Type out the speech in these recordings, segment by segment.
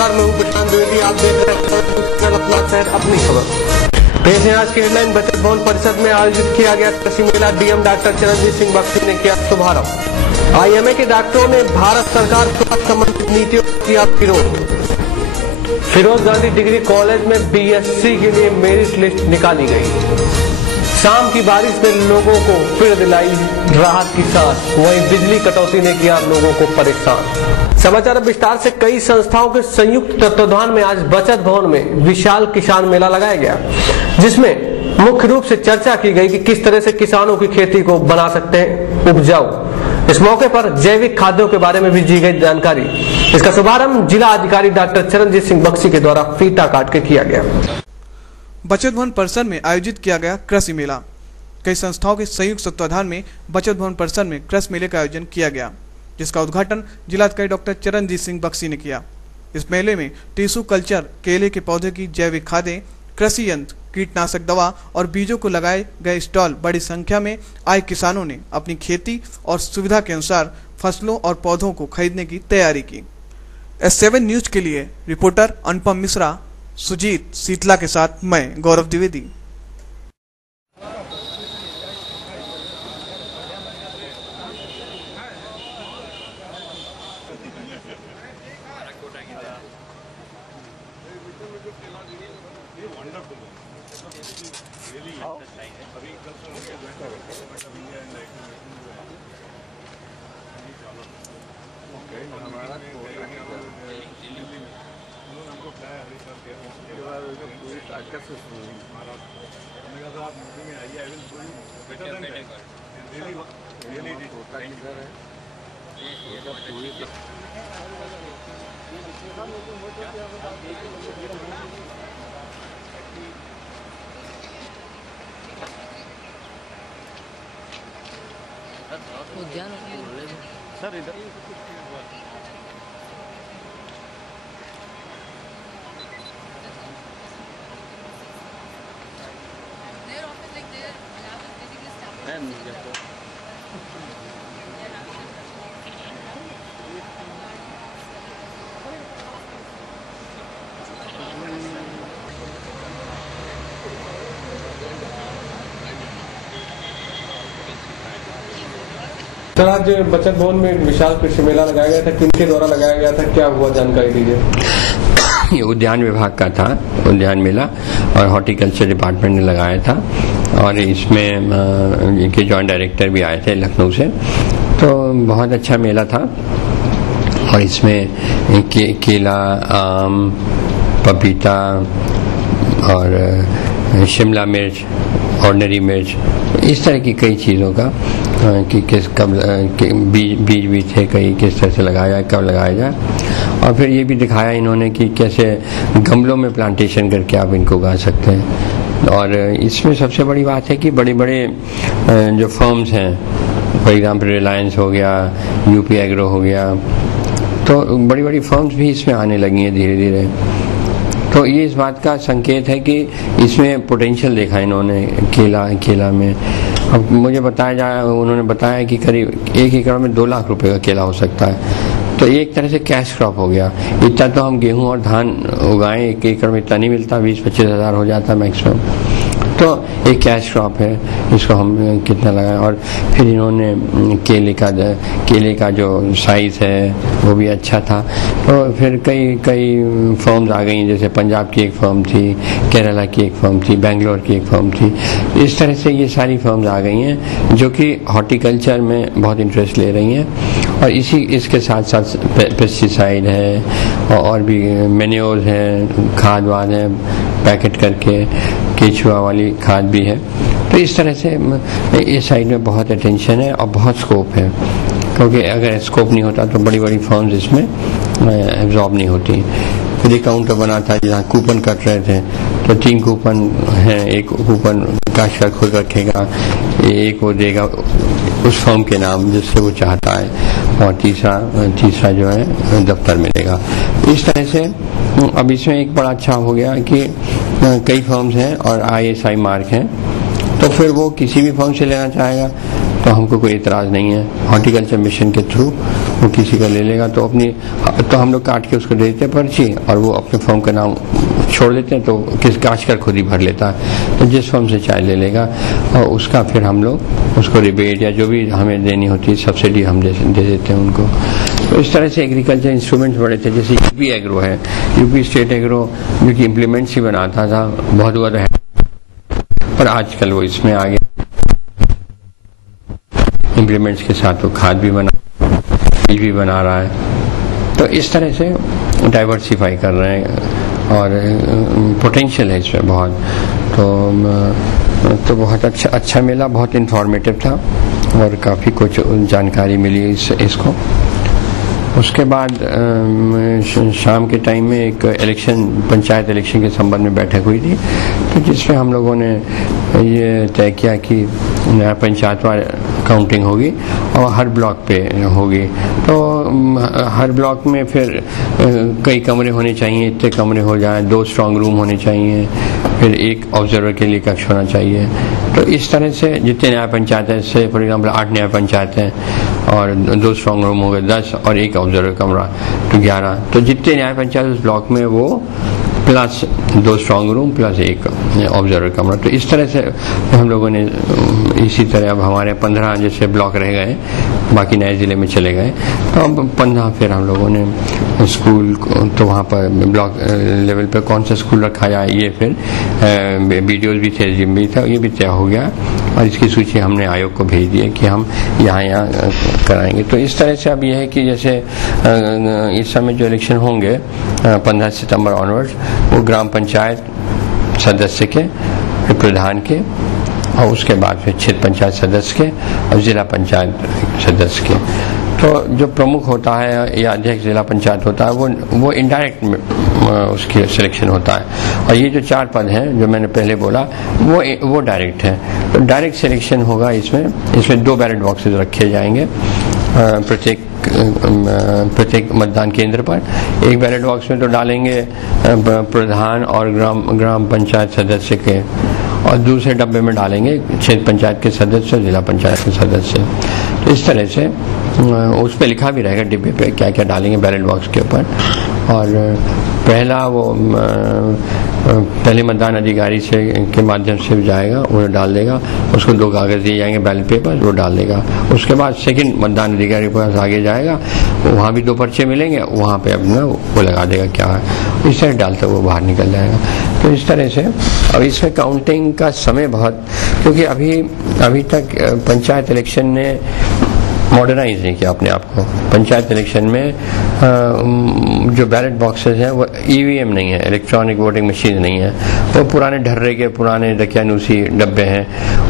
नमस्कार, मैं हूं प्रशांत द्विवेदी। आप देख रहे हैं अपना शहर अपनी खबर। पेश है आज की हेडलाइन। बचत भवन परिषद में आयोजित किया गया कृषि मेला। डीएम डॉक्टर चरणजीत सिंह बख्शी ने किया शुभारंभ। आईएमए के डॉक्टरों ने भारत सरकार स्वास्थ्य संबंधित नीतियों को किया विरोध। फिरोज गांधी डिग्री कॉलेज में बीएससी के लिए मेरिट लिस्ट निकाली गई। शाम की बारिश में लोगों को फिर दिलाई राहत की सांस। वहीं बिजली कटौती ने किया लोगों को परेशान। समाचार अब विस्तार से। कई संस्थाओं के संयुक्त तत्वाधान में आज बचत भवन में विशाल किसान मेला लगाया गया, जिसमें मुख्य रूप से चर्चा की गई कि किस तरह से किसानों की खेती को बना सकते हैं उपजाऊ। इस मौके पर जैविक खाद्यों के बारे में भी दी गई जानकारी। इसका शुभारंभ जिला अधिकारी डॉक्टर चरणजीत सिंह बख्शी के द्वारा फीता काट के किया गया। बचत भवन परिसर में आयोजित किया गया कृषि मेला। कई संस्थाओं के संयुक्त तत्वाधान में बचत भवन परिसर में कृषि मेले का आयोजन किया गया, जिसका उद्घाटन जिलाधिकारी डॉक्टर चरणजीत सिंह बख्शी ने किया। इस मेले में टिश्यू कल्चर, केले के पौधे की जैविक खादें, कृषि यंत्र, कीटनाशक दवा और बीजों को लगाए गए स्टॉल बड़ी संख्या में आए किसानों ने अपनी खेती और सुविधा के अनुसार फसलों और पौधों को खरीदने की तैयारी की। S7 न्यूज के लिए रिपोर्टर अनुपम मिश्रा, सुजीत शीतला के साथ मैं गौरव द्विवेदी। उद्यान सर इधर सर, आज बचत भवन में एक विशाल कृषि मेला लगाया गया था। किनके द्वारा लगाया गया था, क्या हुआ, जानकारी दीजिए। ये उद्यान विभाग का था उद्यान मेला और हॉर्टिकल्चर डिपार्टमेंट ने लगाया था, और इसमें इनके जॉइंट डायरेक्टर भी आए थे लखनऊ से। तो बहुत अच्छा मेला था और इसमें केला, आम, पपीता और शिमला मिर्च, ऑर्डिनरी मिर्च, इस तरह की कई चीज़ों का कि किस कब बीज भी थे, कई किस तरह से लगाया जाए, कब लगाया जाए। और फिर ये भी दिखाया इन्होंने कि कैसे गमलों में प्लांटेशन करके आप इनको उगा सकते हैं। और इसमें सबसे बड़ी बात है कि बड़े बड़े जो फर्म्स हैं, फॉर एग्जाम्पल रिलायंस हो गया, यूपी एग्रो हो गया, तो बड़ी बड़ी फर्म्स भी इसमें आने लगी हैं धीरे धीरे। तो ये इस बात का संकेत है कि इसमें पोटेंशियल देखा इन्होंने केला में। अब मुझे उन्होंने बताया कि करीब 1 एकड़ में 2 लाख रुपए का केला हो सकता है। तो एक तरह से कैश क्रॉप हो गया। इतना तो हम गेहूं और धान उगाएं, 1 एकड़ में इतना नहीं मिलता, 20-25 हज़ार हो जाता मैक्सिमम। तो एक कैश क्रॉप है, इसको हम कितना लगाएं। और फिर इन्होंने केले का जो साइज है वो भी अच्छा था। तो फिर कई फर्म्स आ गई, जैसे पंजाब की एक फर्म थी, केरला की एक फर्म थी, बेंगलोर की एक फर्म थी। इस तरह से ये सारी फर्म्स आ गई हैं जो कि हॉर्टिकल्चर में बहुत इंटरेस्ट ले रही हैं। और इसके साथ साथ पेस्टिसाइड है और भी मैन्योर है, खाद वाद है, पैकेट करके केचुआ वाली खाद भी है। तो इस तरह से इस साइड में बहुत अटेंशन है और बहुत स्कोप है, क्योंकि अगर स्कोप नहीं होता तो बड़ी बड़ी फर्म्स इसमें एब्जॉर्ब नहीं होती। फिर एक काउंटर बना था जहाँ कूपन कट रहे थे, तो 3 कूपन हैं। एक कूपन काश्तकार खुद रखेगा, एक वो देगा उस फर्म के नाम जिससे वो चाहता है, और तीसरा जो है दफ्तर में देगा। इस तरह से अब इसमें एक बड़ा अच्छा हो गया कि कई फर्म्स हैं और ISI मार्क हैं, तो फिर वो किसी भी फर्म से लेना चाहेगा तो हमको कोई इतराज़ नहीं है। हॉर्टिकल्चर मिशन के थ्रू वो किसी का ले लेगा तो हम लोग काट के उसको दे देते हैं पर्ची, और वो अपने फॉर्म का नाम छोड़ देते हैं, तो काट कर खुद ही भर लेता है। तो जिस फॉर्म से चाहे ले लेगा, और उसका फिर हम लोग उसको रिबेट या जो भी हमें देनी होती है सब्सिडी हम दे देते हैं उनको। तो इस तरह से एग्रीकल्चर इंस्ट्रूमेंट्स बड़े थे, जैसे यूपी एग्रो है, यूपी स्टेट एग्रो जो कि इम्प्लीमेंट्स ही बनाता था, बहुत हुआ है, पर आजकल वो इसमें आ गया, इम्प्लीमेंट्स के साथ वो खाद भी बीज भी बना रहा है। तो इस तरह से डाइवर्सिफाई कर रहे हैं और पोटेंशियल है इसमें बहुत। तो बहुत अच्छा मेला, बहुत इंफॉर्मेटिव था और काफ़ी कुछ जानकारी मिली इसको। उसके बाद शाम के टाइम में एक पंचायत इलेक्शन के संबंध में बैठक हुई थी, तो जिसमें हम लोगों ने ये तय किया कि नया पंचायतवार काउंटिंग होगी और हर ब्लॉक पे होगी। तो हर ब्लॉक में फिर कई कमरे होने चाहिए, इतने कमरे हो जाए, 2 स्ट्रांग रूम होने चाहिए, फिर एक ऑब्जर्वर के लिए कक्ष होना चाहिए। तो इस तरह से जितने न्याय पंचायत हैं, से फॉर एग्जाम्पल 8 न्याय पंचायत हैं और 2 स्ट्रांग रूम हो गए 10 और एक ऑब्जर्वर कमरा तो 11। तो जितने न्याय पंचायत उस ब्लॉक में वो प्लस 2 स्ट्रांग रूम प्लस एक ऑब्जर्वर कमरा। तो इस तरह से हम लोगों ने इसी तरह अब हमारे 15 जैसे ब्लॉक रह गए, बाकी नए ज़िले में चले गए, तो अब 15 फिर हम लोगों ने स्कूल, तो वहाँ पर ब्लॉक लेवल पे कौन सा स्कूल रखा जाए, ये फिर वीडियोज़ भी थे, जिम भी था, ये भी तय हो गया और इसकी सूची हमने आयोग को भेज दी है कि हम यहाँ कराएंगे। तो इस तरह से अब यह है कि जैसे इस समय जो इलेक्शन होंगे 15 सितंबर ऑनवर्ड्स, वो ग्राम पंचायत सदस्य के, फिर प्रधान के, और उसके बाद फिर क्षेत्र पंचायत सदस्य के और जिला पंचायत सदस्य के। तो जो प्रमुख होता है या अध्यक्ष जिला पंचायत होता है वो इनडायरेक्ट उसकी सिलेक्शन होता है, और ये जो 4 पद हैं जो मैंने पहले बोला वो डायरेक्ट है। तो डायरेक्ट सिलेक्शन होगा। इसमें 2 बैलेट बॉक्सेस रखे जाएंगे प्रत्येक मतदान केंद्र पर। एक बैलेट बॉक्स में तो डालेंगे प्रधान और ग्राम पंचायत सदस्य के, और दूसरे डब्बे में डालेंगे क्षेत्र पंचायत के सदस्य, जिला पंचायत के सदस्य। तो इस तरह से उस पर लिखा भी रहेगा डिब्बे पे क्या क्या डालेंगे बैलेट बॉक्स के ऊपर। और पहले मतदान अधिकारी के माध्यम से जाएगा, वो डाल देगा, उसको 2 कागज दिए जाएंगे बैलेट पेपर, वो डाल देगा। उसके बाद सेकंड मतदान अधिकारी के पास आगे जाएगा, वहाँ भी 2 पर्चे मिलेंगे, वहाँ पे अपना वो लगा देगा क्या है, इस तरह डालते वो बाहर निकल जाएगा। तो इस तरह से अब इसमें काउंटिंग का समय बहुत, क्योंकि अभी तक पंचायत इलेक्शन ने मॉडर्नाइज नहीं किया अपने आप को। पंचायत इलेक्शन में जो बैलेट बॉक्सेस हैं वो ईवीएम नहीं है, इलेक्ट्रॉनिक वोटिंग मशीन नहीं है, वो पुराने ढर्रे के पुराने दकियानूसी डब्बे हैं,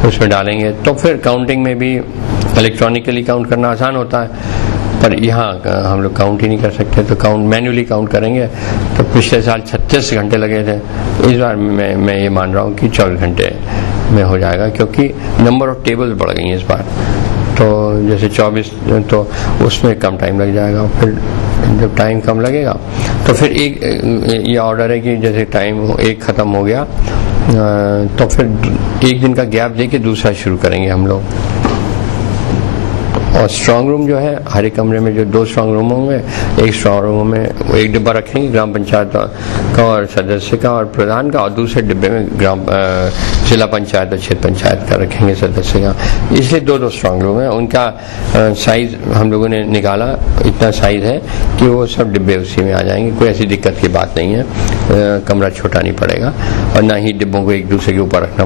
उसमें डालेंगे। तो फिर काउंटिंग में भी इलेक्ट्रॉनिकली काउंट करना आसान होता है, पर यहाँ हम लोग काउंट ही नहीं कर सकते, तो काउंट मैन्युअली काउंट करेंगे। तो पिछले साल 36 घंटे लगे थे, इस बार मैं ये मान रहा हूँ कि 24 घंटे में हो जाएगा, क्योंकि नंबर ऑफ टेबल्स बढ़ गई हैं इस बार। तो जैसे 24, तो उसमें कम टाइम लग जाएगा। फिर जब टाइम कम लगेगा तो फिर ये ऑर्डर है कि जैसे टाइम एक ख़त्म हो गया तो फिर 1 दिन का गैप देके दूसरा शुरू करेंगे हम लोग। और स्ट्रांग रूम जो है, हर एक कमरे में जो 2 स्ट्रांग रूम होंगे, एक स्ट्रांग रूम में 1 डिब्बा रखेंगे ग्राम पंचायत का और सदस्य का और प्रधान का, और दूसरे डिब्बे में जिला पंचायत और क्षेत्र पंचायत का रखेंगे सदस्य का। इसलिए 2 स्ट्रांग रूम है। उनका साइज हम लोगों ने निकाला, इतना साइज है कि वो सब डिब्बे उसी में आ जाएंगे, कोई ऐसी दिक्कत की बात नहीं है। कमरा छोटा नहीं पड़ेगा और ना ही डिब्बों को एक दूसरे के ऊपर रखना